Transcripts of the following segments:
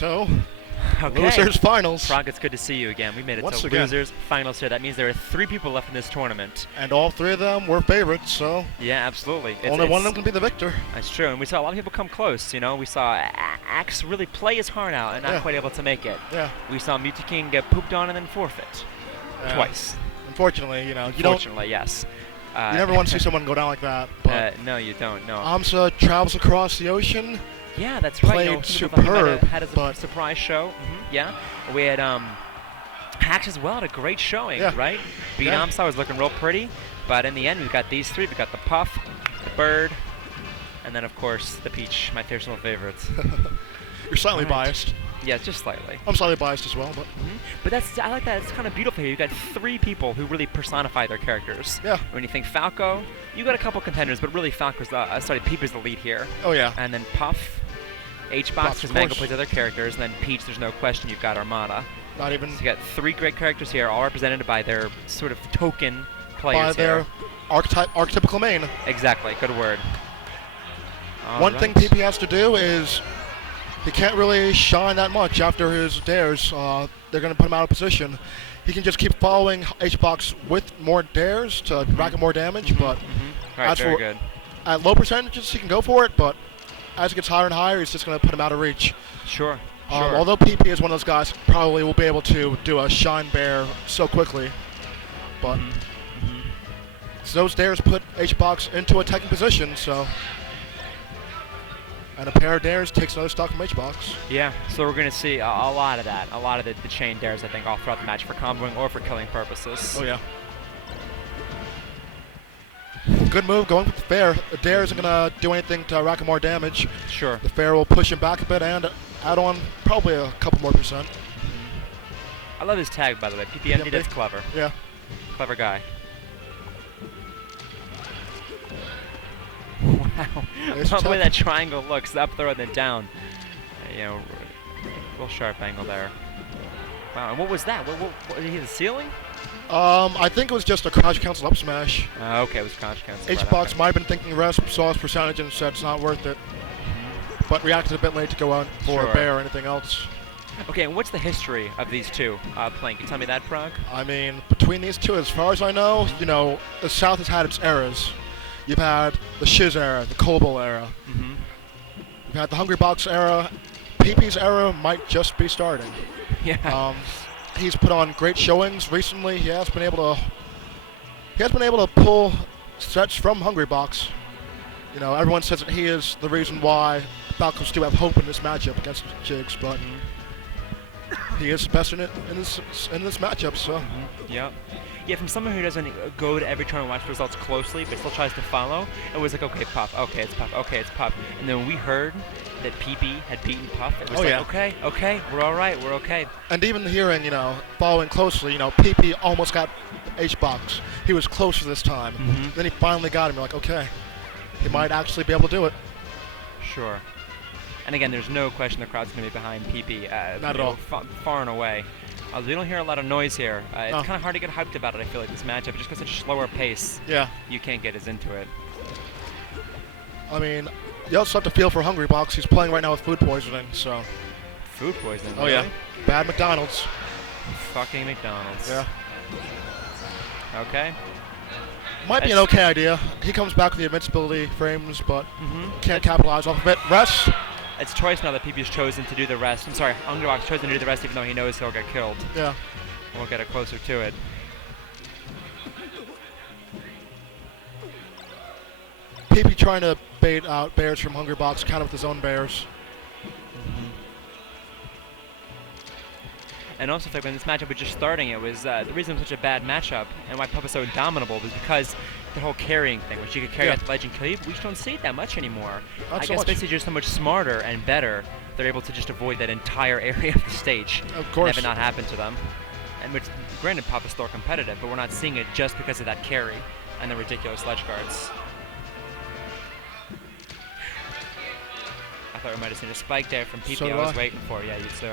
so Okay. losers finals. Frog, it's good to see you again. We made it Once to again. losers finals here. That means there are 3 people left in this tournament. And all 3 of them were favorites, so Yeah, absolutely. only one of them can be the victor. That's true, and we saw a lot of people come close. You know, we saw Axe really play his heart out and not Yeah. quite able to make it. Yeah. We saw Mutaking get pooped on and then forfeit twice. Unfortunately, you Unfortunately, yes. You never want to see someone go down like that. But no, you don't. No. Amsa travels across the ocean. Yeah, that's right. Played You know, some people thought he superb, had a but surprise show. Yeah, we had Hacks as well. Had a great showing, Yeah. right? Beat Yeah. Amsa was looking real pretty, but in the end, we've got these 3. We got the Puff, the Bird, and then of course the Peach, my personal favorites. You're slightly Right. biased. Yeah, just slightly. I'm slightly biased as well, but But I like that. It's kind of beautiful here. You got 3 people who really personify their characters. yeah. When you think Falco, you got a couple contenders, but really Falco's Peep is the lead here. Oh yeah. And then Puff, H-Box, Puff, because of Mango course. plays other characters, and then Peach, there's no question you've got Armada. Not even So you got 3 great characters here, all represented by their sort of token players by their archetypical main. Exactly, good word. One thing PP has to do is he can't really shine that much after his dares. They're going to put him out of position. He can just keep following H-Box with more dares to rack up more damage, but Right, as very for good. at low percentages, he can go for it, but as it gets higher and higher, he's just going to put him out of reach. Sure. Although PP is one of those guys who probably will be able to do a shine bear so quickly, but so those dares put H-Box into a attacking position, so. And a pair of dares takes another stock from H-Box. Yeah, so we're going to see a lot of that. A lot of the chain dares, I think, all throughout the match for comboing or for killing purposes. Oh, yeah. Good move going with the fair. The dare isn't going to do anything to rack him more damage. Sure. The fair will push him back a bit and add on probably a couple more percent. I love his tag, by the way. PPMD, PPMD? that's clever. Yeah. Clever guy. Wow. Nice The way attack. that triangle looks, the up throw and then down. You know, real sharp angle there. Wow, and what was that? What did he hit the ceiling? I think it was just a crouch cancel up smash. Okay, it was crouch cancel. H-Box might have been thinking rest, saw his percentage and said it's not worth it. But reacted a bit late to go out for Sure. a bear or anything else. Okay, and what's the history of these 2 playing? Can you tell me that, Prague? I mean, between these 2, as far as I know, the South has had its eras. You've had the Shiz era, the Kobo era. You've had the Hungrybox era. PP's era might just be starting. Yeah. He's put on great showings recently. He has been able to pull sets from Hungrybox. Everyone says that he is the reason why Falcons do have hope in this matchup against Jigs, but he is the best in this matchup. So. Yep. Yeah, from someone who doesn't go to every turn and watch the results closely, but still tries to follow, it was like, okay, Puff, okay, it's Puff, okay, it's Puff. And then when we heard that PP had beaten Puff, it was okay, we're all right, we're okay. And even hearing, following closely, PP almost got H-Box. He was closer this time. Then he finally got him. You're like, okay, he might actually be able to do it. Sure. And again, there's no question the crowd's going to be behind PP. Not at all. Far and away. We don't hear a lot of noise here. It's No. kind of hard to get hyped about it, I feel like, this matchup. It just goes such a slower pace. Yeah. You can't get as into it. I mean, you also have to feel for Hungrybox. He's playing right now with food poisoning, so. Food poisoning, Oh, really? yeah. Bad McDonald's. Fucking McDonald's. Yeah. Okay. Might be an okay idea. He comes back with the invincibility frames, but can't capitalize off of it. Rest. It's choice now that PP's chosen to do the rest. I'm sorry, Hungrybox chosen to do the rest even though he knows he'll get killed. Yeah. We'll get it closer to it. PP trying to bait out bears from Hungrybox, kind of with his own bears. And also, when this matchup was just starting, it was the reason it was such a bad matchup and why Puff was so dominable was because the whole carrying thing, which you could carry out the ledge and kill you, we just don't see it that much anymore. Not I so guess much. basically just so much smarter and better, they're able to just avoid that entire area of the stage. Of course. And have it not happen to them. And which, granted, Puff is still competitive, but we're not seeing it just because of that carry and the ridiculous ledge guards. I thought we might have seen a spike there from PP. So I do was I. waiting for. Yeah, you too.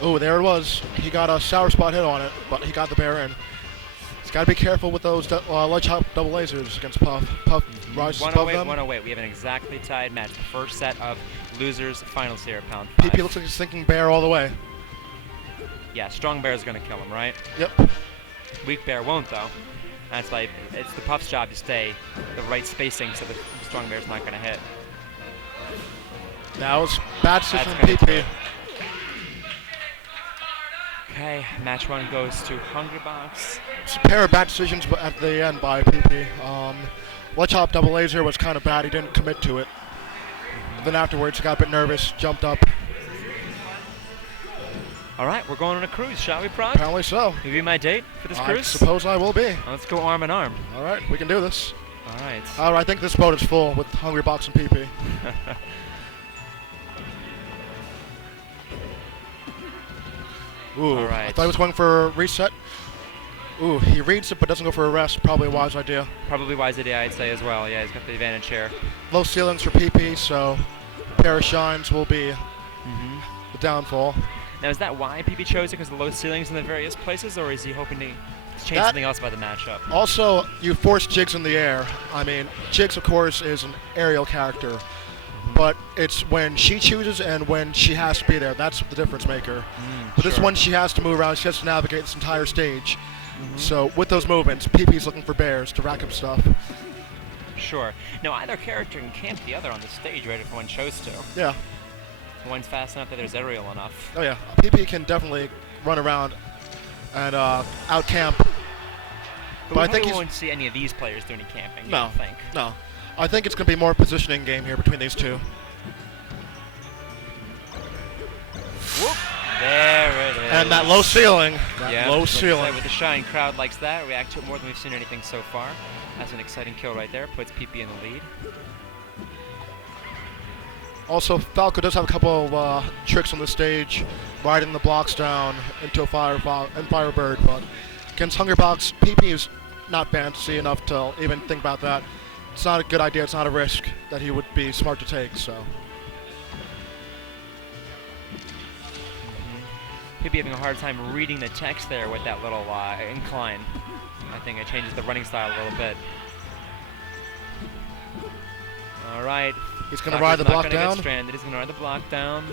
Oh, there it was. He got a sour spot hit on it, but he got the bear in. He's got to be careful with those ledge hop double lasers against Puff. Puff rises above 108, them. 108. We have an exactly tied match. The first set of losers finals here at Pound 5. PP looks like he's thinking bear all the way. Yeah, strong bear is going to kill him, right? Yep. Weak bear won't, though. That's why it's the Puff's job to stay the right spacing so the strong bear's not going to hit. That was bad decision That's from gonna do PP. it. Okay, match 1 goes to Hungrybox. It's a pair of bad decisions at the end by PP. Ledge hop double laser was kind of bad. He didn't commit to it. Then afterwards, he got a bit nervous, jumped up. All right, we're going on a cruise, shall we, Prague? Apparently so. Will you be my date for this I cruise? suppose I will be. Let's go arm in arm. All right, we can do this. All right. I think this boat is full with Hungrybox and PP. Ooh, All right. I thought he was going for a reset. Ooh, he reads it but doesn't go for a rest. Probably a wise idea. Probably wise idea, I'd say, as well. Yeah, he's got the advantage here. Low ceilings for PP, so pair of shines will be the downfall. Now, is that why PP chose it, because of the low ceilings in the various places, or is he hoping to change That- something else by the matchup? Also, you force Jiggs in the air. I mean, Jiggs, of course, is an aerial character. But it's when she chooses and when she has to be there. That's the difference maker. But this sure. one, she has to move around. She has to navigate this entire stage. So with those movements, PP's looking for bears to rack up stuff. Sure. Now, either character can camp the other on the stage, right, if one chose to. Yeah. One's fast enough that there's aerial enough. Oh, yeah. PP can definitely run around and out-camp. But I we think probably he's... won't see any of these players do any camping, you No. don't think? No. I think it's going to be more positioning game here between these two. Whoop! There it is. And that low ceiling. Yeah, Low like I said, ceiling. with the shine, crowd likes that. React to it more than we've seen anything so far. That's an exciting kill right there. Puts PP in the lead. Also, Falco does have a couple of tricks on the stage, riding the blocks down into a Firebird, but against Hungrybox, PP is not fancy enough to even think about that. It's not a good idea, it's not a risk that he would be smart to take, so. PP having a hard time reading the text there with that little incline. I think it changes the running style a little bit. All right. He's going to ride the block Not gonna down. get stranded. He's going to ride the block down.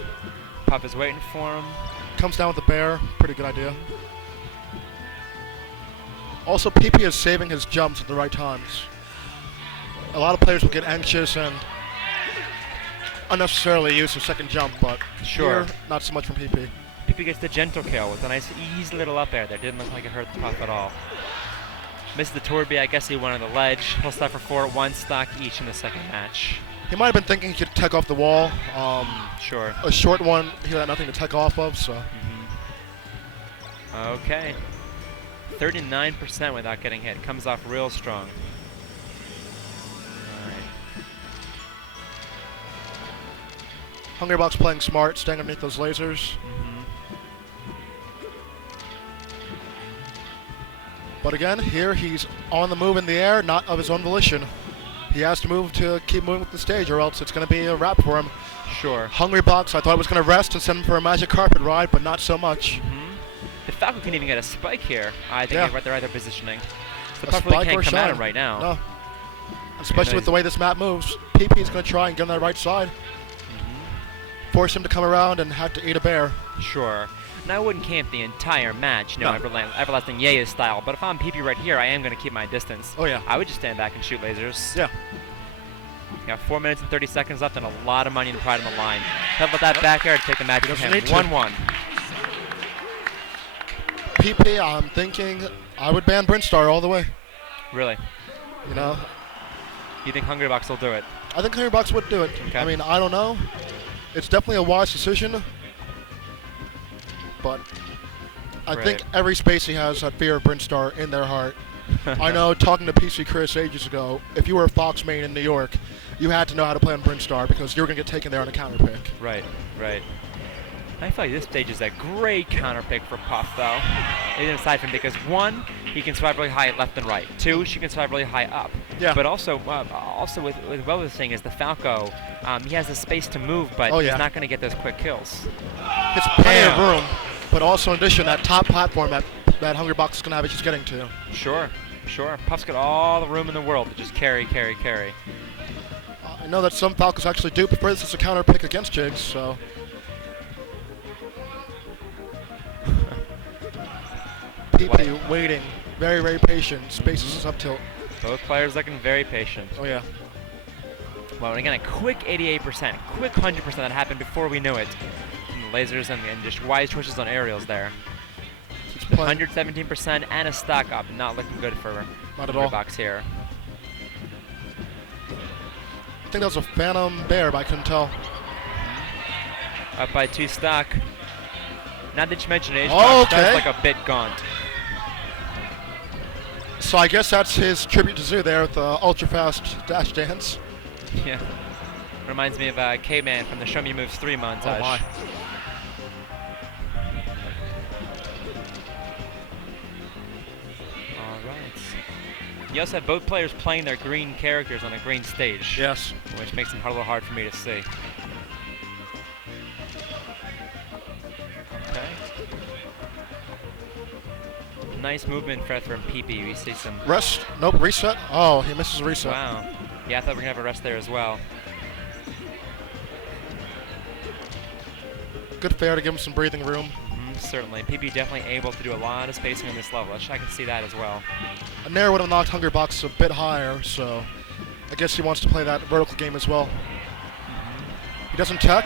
Puff is waiting for him. Comes down with the bear, pretty good idea. Also, PP is saving his jumps at the right times. A lot of players will get anxious and unnecessarily use their second jump, but Sure. here, not so much from PP. PP gets the gentle kill with a nice, easy little up air there. Didn't look like it hurt the Puff at all. Missed the Torby. I guess he went on the ledge. He'll suffer for it. One stock each in the second match. He might have been thinking he could tech off the wall. Sure. A short one, he had nothing to tech off of, so. Okay. 39% without getting hit. Comes off real strong. Hungrybox playing smart, staying underneath those lasers. But again, here he's on the move in the air, not of his own volition. He has to move to keep moving with the stage, or else it's going to be a wrap for him. Sure. Hungrybox, I thought it was going to rest and send him for a magic carpet ride, but not so much. The Falco can even get a spike here. I think Yeah. right there, positioning. So A Puff really spike can't or come at him shine. right now. No. Especially with the way this map moves. PP's going to try and get on that right side. Force him to come around and have to eat a bear. Sure. Now I wouldn't camp the entire match, no, No. everlasting Yaya style. But if I'm PP right here, I am going to keep my distance. Oh, yeah. I would just stand back and shoot lasers. Yeah. You got 4 minutes and 30 seconds left and a lot of money and pride on the line. How about that back air to take the match from doesn't him? need to. 1-1. PP, I'm thinking I would ban Brinstar all the way. Really? You know, You think Hungrybox will do it? I think Hungrybox would do it. Okay. I mean, I don't know. It's definitely a wise decision. But I think every Spacey has that fear of Brinstar in their heart. I know, talking to PC Chris ages ago, if you were a Fox main in New York, you had to know how to play on Brinstar because you were going to get taken there on a counter pick. Right, right. I feel like this stage is a great counter pick for Puff, though. Even aside from because 1, he can survive really high left and right. 2, she can survive really high up. Yeah. But also with what I was saying is the Falco, he has the space to move, but Oh, yeah. he's not going to get those quick kills. It's plenty of Damn. room, but also in addition, that top platform that Hungrybox is going to have issues getting to. Sure, sure. Puff's got all the room in the world to just carry, carry, carry. I know that some Falcons actually do prefer this as a counter pick against Jigs, so. PP waiting, very, very patient. Spaces his up tilt. Both players looking very patient. Oh, yeah. Well, and again, a quick 88%, quick 100% that happened before we knew it. And the lasers and just wise choices on aerials there. 117% and a stock up. Not looking good for GimR here. I think that was a Phantom Bear, but I couldn't tell. Up by 2 stock. Now that you mention it, HBox does like a bit gaunt. So I guess that's his tribute to Zoo there with the ultra fast dash dance. Yeah. Reminds me of K-Man from the Show Me Moves 3 montage. Oh my. You also have both players playing their green characters on a green stage. Yes. Which makes them a little hard for me to see. Okay. Nice movement from PP. We see some... Rest? Nope, reset. Oh, he misses a reset. Wow. Yeah, I thought we were going to have a rest there as well. Good fair to give him some breathing room. Certainly. PP definitely able to do a lot of spacing on this level. I can see that as well. A Nair would have knocked HungryBox a bit higher, so I guess he wants to play that vertical game as well. He doesn't tech.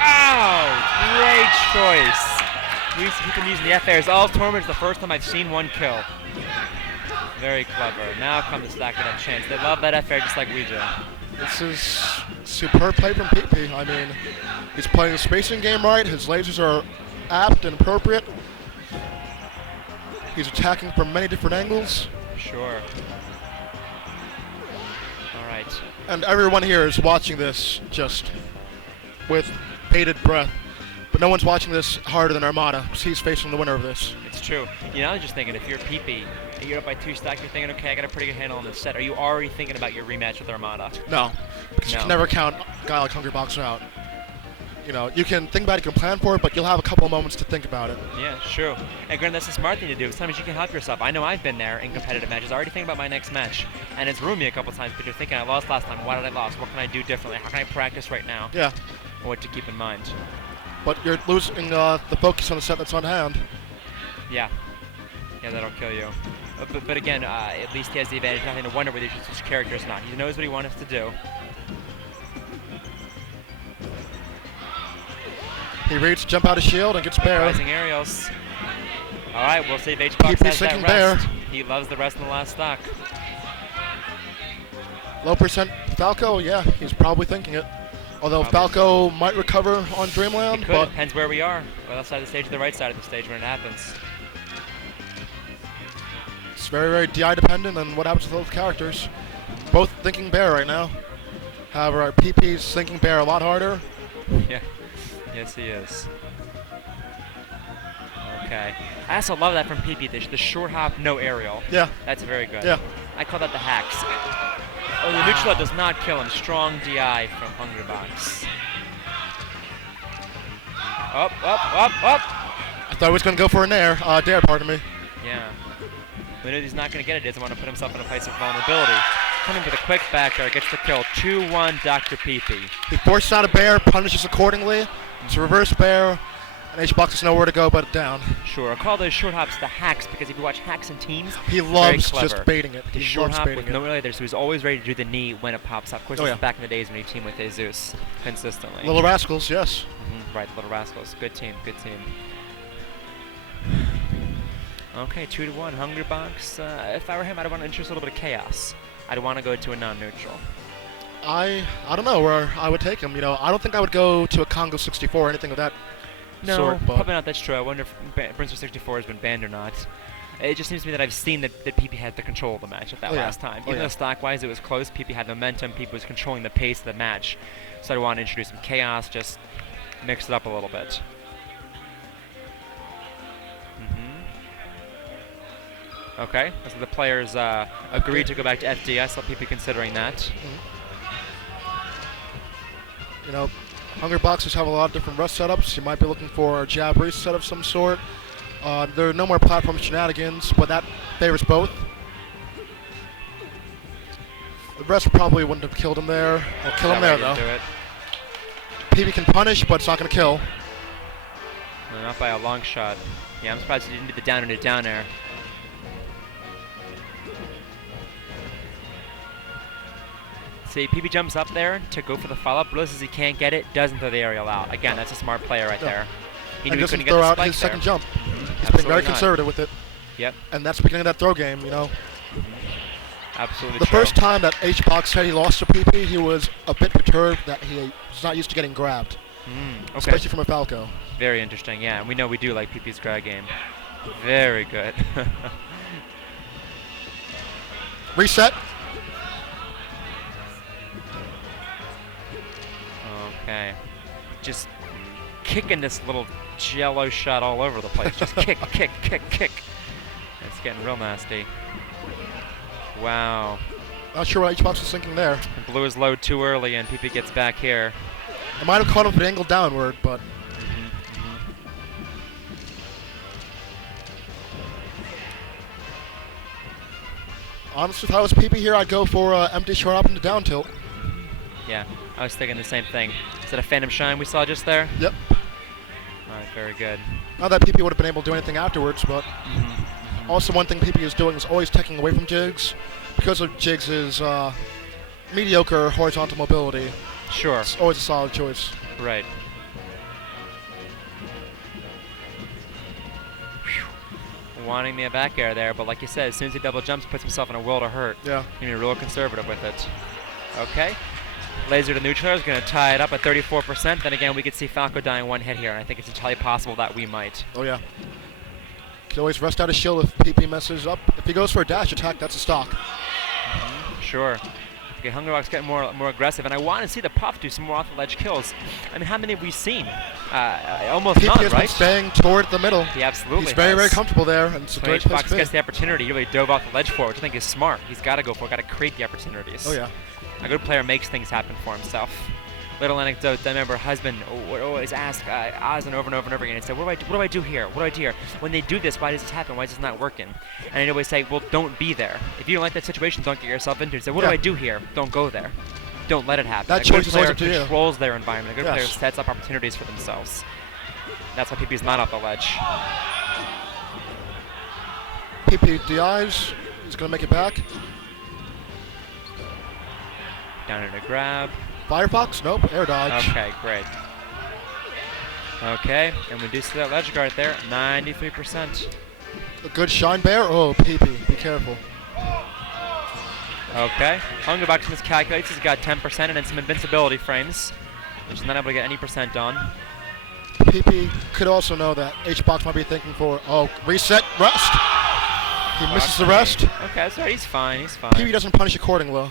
Oh, great choice. He's been using the F-airs all tournaments. The first time I've seen one kill. Very clever. Now come the stack it up chance. They love that F-air just like we do. This is superb play from PP. I mean, he's playing the spacing game right. His lasers are apt and appropriate. He's attacking from many different angles. Sure. All right. And everyone here is watching this just with bated breath. But no one's watching this harder than Armada, because he's facing the winner of this. It's true. You know, I was just thinking, if you're PP, and you're up by 2 stacks, you're thinking, okay, I got a pretty good handle on this set. Are you already thinking about your rematch with Armada? No, because you can never count a guy like HungryBox out. You know, you can think about it, you can plan for it, but you'll have a couple of moments to think about it. Yeah, true. And granted, that's a smart thing to do. Sometimes you can help yourself. I know I've been there in competitive matches, already thinking about my next match. And it's ruined me a couple times, but you're thinking, I lost last time. Why did I lose? What can I do differently? How can I practice right now? Yeah. What to keep in mind. But you're losing the focus on the set that's on hand. Yeah. Yeah, that'll kill you. But again, at least he has the advantage, nothing to wonder whether he chooses his character or not. He knows what he wants to do. He reads jump out of shield and gets bear. Rising aerials. All right, we'll see if HBox has that rest. Bear. He loves the rest in the last stock. Low percent Falco, yeah, he's probably thinking it. Although Falco might recover on Dreamland, but depends where we are. The left side of the stage or the right side of the stage when it happens. It's very, very DI dependent on what happens to those characters. Both thinking bear right now. However, PP's thinking bear a lot harder. Yeah. Yes, he is. Okay. I also love that from PP, the short hop, no aerial. Yeah. That's very good. Yeah. I call that the hacks. Oh, the neutral does not kill him. Strong DI from HungryBox. Up, up, up, up! I thought he was going to go for a Nair. Dare, pardon me. Yeah. We know he's not going to get it. He doesn't want to put himself in a place of vulnerability. Coming with a quick back there, gets the kill. 2-1 Dr. PP. He forces out a bear, punishes accordingly. It's a reverse bear, and HBox has nowhere to go but down. Sure, I call those short hops the hacks, because if you watch hacks and teams, he loves just baiting it. The short hop with no earlier there, so he's always ready to do the knee when it pops up. Of course, this was back in the days when he teamed with Jesus consistently. Little Rascals, yes. Right, Little Rascals. Good team, good team. Okay, 2-1, HungryBox. If I were him, I'd want to introduce a little bit of chaos. I'd want to go to a non-neutral. I don't know where I would take him. You know, I don't think I would go to a Congo 64 or anything of that sort. No, probably not. That's true. I wonder if Prince of 64 has been banned or not. It just seems to me that I've seen that PP had the control of the match at that last time. Even though stock-wise it was close, PP had momentum, PP was controlling the pace of the match. So I want to introduce some chaos, just mix it up a little bit. Okay, so the players agreed to go back to FD. I saw PP considering that. You know, HungryBoxers have a lot of different rust setups. You might be looking for a jab reset of some sort. There are no more platform shenanigans, but that favors both. The rest probably wouldn't have killed him there. I'll kill him there, though. Do it. PB can punish, but it's not going to kill. No, not by a long shot. Yeah, I'm surprised he didn't do the down into down air. See, PB jumps up there to go for the follow-up, realizes he can't get it, doesn't throw the aerial out. Again, that's a smart player right there. He knew he couldn't get the spike there. Throw out his second jump. He's being very conservative with it. Yep. And that's the beginning of that throw game, you know. Absolutely The first time that HBox said he lost to PP, he was a bit perturbed that he was not used to getting grabbed. Okay. Especially from a Falco. Very interesting, yeah. And we know we do like PP's grab game. Very good. Reset. Okay. Just kicking this little jello shot all over the place. Just kick, kick, kick, kick. It's getting real nasty. Wow. Not sure what HBox was thinking there. Blew his load too early and PP gets back here. I might have caught him with an angle downward, but... Honestly, if I was PP here, I'd go for empty short up into down tilt. Yeah, I was thinking the same thing. Is that a Phantom Shine we saw just there? Yep. Alright, very good. Not that PP would have been able to do anything afterwards, but... Also, one thing PP is doing is always taking away from Jigs. Because of Jigs' mediocre horizontal mobility. Sure. It's always a solid choice. Right. Wanting me a back air there, but like you said, as soon as he double jumps, puts himself in a world of hurt. Yeah. He's real conservative with it. Okay. Laser to neutral is going to tie it up at 34%. Then again, we could see Falco dying one hit here, and I think it's entirely possible that we might. Oh, yeah. Can always rest out his shield if PP messes up. If he goes for a dash attack, that's a stock. Sure. Okay, Hungrybox getting more aggressive, and I want to see the Puff do some more off-the-ledge kills. I mean, how many have we seen? Almost none, PP has been staying toward the middle. He absolutely He's very, very comfortable there, and it's a great place to be. Gets the opportunity. He really dove off the ledge for it, which I think is smart. He's got to go for it, got to create the opportunities. Oh, yeah. A good player makes things happen for himself. Little anecdote, I remember husband would always ask Oz and over and over and over again, and say, what do I do here? What do I do here? When they do this, why does this happen? Why is this not working? And I'd always say, well, don't be there. If you don't like that situation, don't get yourself into it. Say, what do I do here? Don't go there. Don't let it happen. That choice is always up to you. A good player controls their environment. A good player sets up opportunities for themselves. That's why PP's not off the ledge. PP DIs. He's going to make it back. Down in a grab. Firefox? Nope. Air dodge. Okay, great. Okay, and we do see that ledge guard there. 93%. A good shine bear? Oh, PP. Be careful. Okay. Hungrybox miscalculates. He's got 10% and then some invincibility frames, which is not able to get any percent on. PP could also know that HBox might be thinking for, reset, rest. He misses the rest. Okay, that's right. He's fine. He's fine. PP doesn't punish accordingly, though.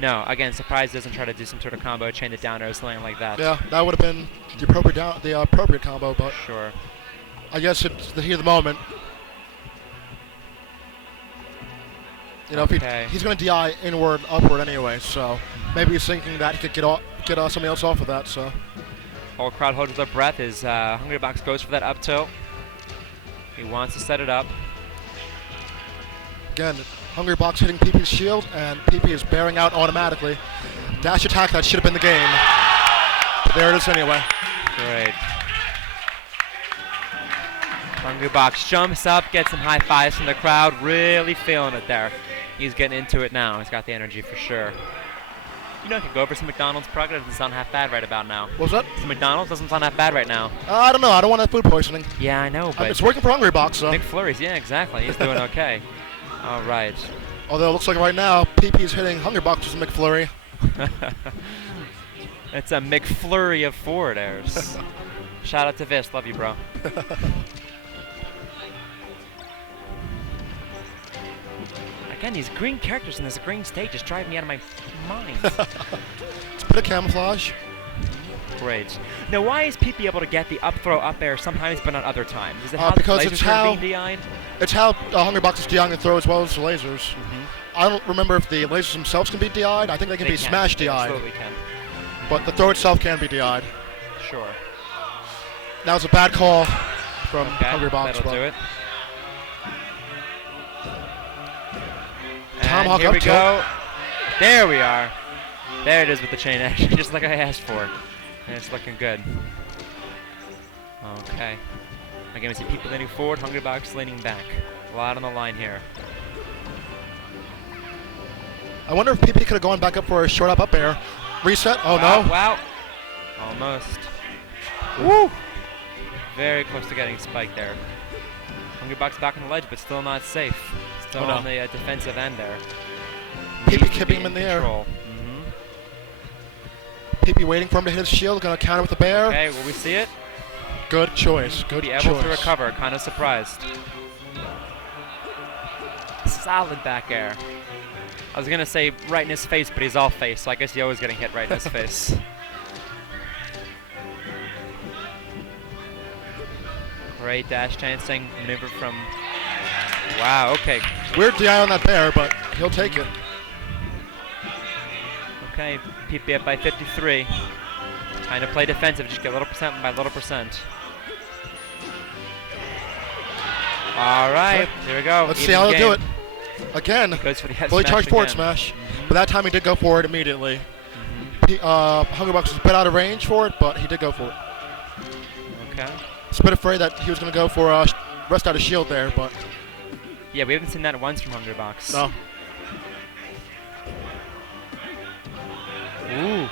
No, again, surprise doesn't try to do some sort of combo, chain it down or something like that. Yeah, that would have been the appropriate combo, but sure. I guess it's the heat of the moment. You know, if he's going to DI inward, upward anyway, so maybe he's thinking that he could get somebody else off of that. So whole crowd holds their breath as Hungrybox goes for that up tilt. He wants to set it up. Again, Hungrybox hitting PP's shield, and PP is bearing out automatically. Dash attack, that should have been the game. But there it is anyway. Great. Hungrybox jumps up, gets some high fives from the crowd, really feeling it there. He's getting into it now. He's got the energy for sure. You know, I could go over some McDonald's product. It doesn't sound half bad right about now. What's that? Some McDonald's doesn't sound half bad right now. I don't know. I don't want that food poisoning. Yeah, I know, but it's working for Hungrybox, so. McFlurries, yeah, exactly. He's doing okay. All right. Although it looks like right now, PP's hitting Hungrybox with a McFlurry. It's a McFlurry of forward airs. Shout out to Vis. Love you, bro. Again, these green characters in this green stage just drive me out of my mind. It's a bit of camouflage. Great. Now, why is PP able to get the up throw up air sometimes but not other times? Is it how because the lasers are being DI'd? It's how Hungrybox is DI'ing the throw as well as the lasers. I don't remember if the lasers themselves can be DI'd. I think they can be smash DI'd. Absolutely can. But the throw itself can be DI'd. Sure. That was a bad call from Hungrybox. That'll do it. Tomahawk here we go. There we are. There it is with the chain edge, just like I asked for. And it's looking good. Okay. Again, we see people leaning forward, Hungrybox leaning back. A lot on the line here. I wonder if PP could have gone back up for a short up air. Reset. Oh, wow, no. Wow. Almost. Woo! Very close to getting spiked there. Hungrybox back on the ledge, but still not safe. Still on the defensive end there. PP keeping him in the air. Mm-hmm. PP waiting for him to hit his shield. Going to counter with the bear. Okay, will we see it? Good choice. Good choice. Be able to recover. Kind of surprised. Solid back air. I was going to say right in his face, but he's off face, so I guess he's always getting hit right in his face. Great dash chancing maneuver from... Wow, okay. Weird DI on that bear, but he'll take it. Okay, PP up by 53. Trying to play defensive, just get little percent by little percent. All right, here we go. Let's see how he'll do it. Again, goes for the head fully smash charged forward again. smash. But that time he did go for it immediately. Hungrybox was a bit out of range for it, but he did go for it. Okay. It's a bit afraid that he was going to go for rest out of shield there, but... Yeah, we haven't seen that once from Hungrybox. No. Ooh.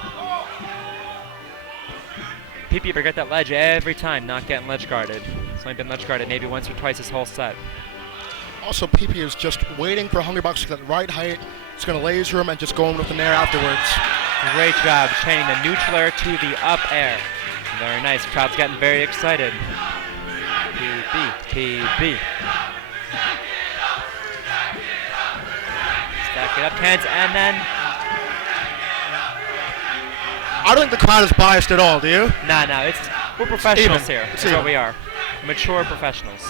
PP forget that ledge every time, not getting ledge guarded. It's only been ledge guarded maybe once or twice this whole set. Also, PP is just waiting for Hungrybox to get the right height. It's going to laser him and just go in with an air afterwards. Great job chaining the neutral air to the up air. Very nice. Crowd's getting very excited. PP, PP. Stack it up, hands, and then... I don't think the crowd is biased at all, do you? Nah, we're professionals here. It's That's what we are. Mature professionals.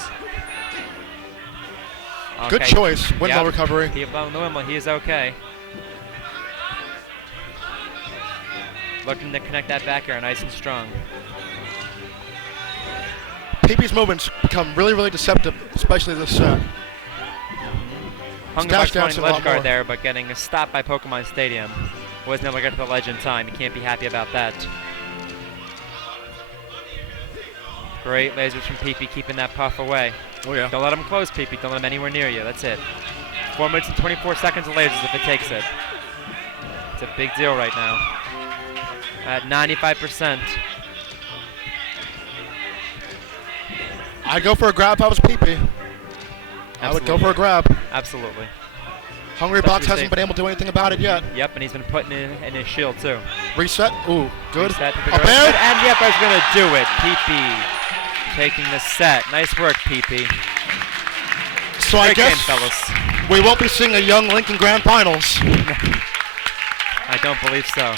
Okay. Good choice. Windmill recovery. He above the windmill. He is okay. Looking to connect that back air nice and strong. PP's movements become really, really deceptive, especially this set. Hungrybox wanting ledge guard there, but getting a stop by Pokemon Stadium. Wasn't able to get to the ledge in time. You can't be happy about that. Great lasers from PP keeping that puff away. Oh yeah. Don't let him close, PP. Don't let him anywhere near you. That's it. 4 minutes and 24 seconds of lasers if it takes it. It's a big deal right now. At 95%. I'd go for a grab if I was PP. Absolutely. I would go for a grab. Absolutely. Hungrybox hasn't been able to do anything about it yet. Yep, and he's been putting it in his shield too. Reset. Ooh, good. Reset A bear. And yep, I was going to do it. PP taking the set. Nice work, PP. So Great I guess game, fellas. we won't be seeing a young Lincoln Grand Finals. I don't believe so.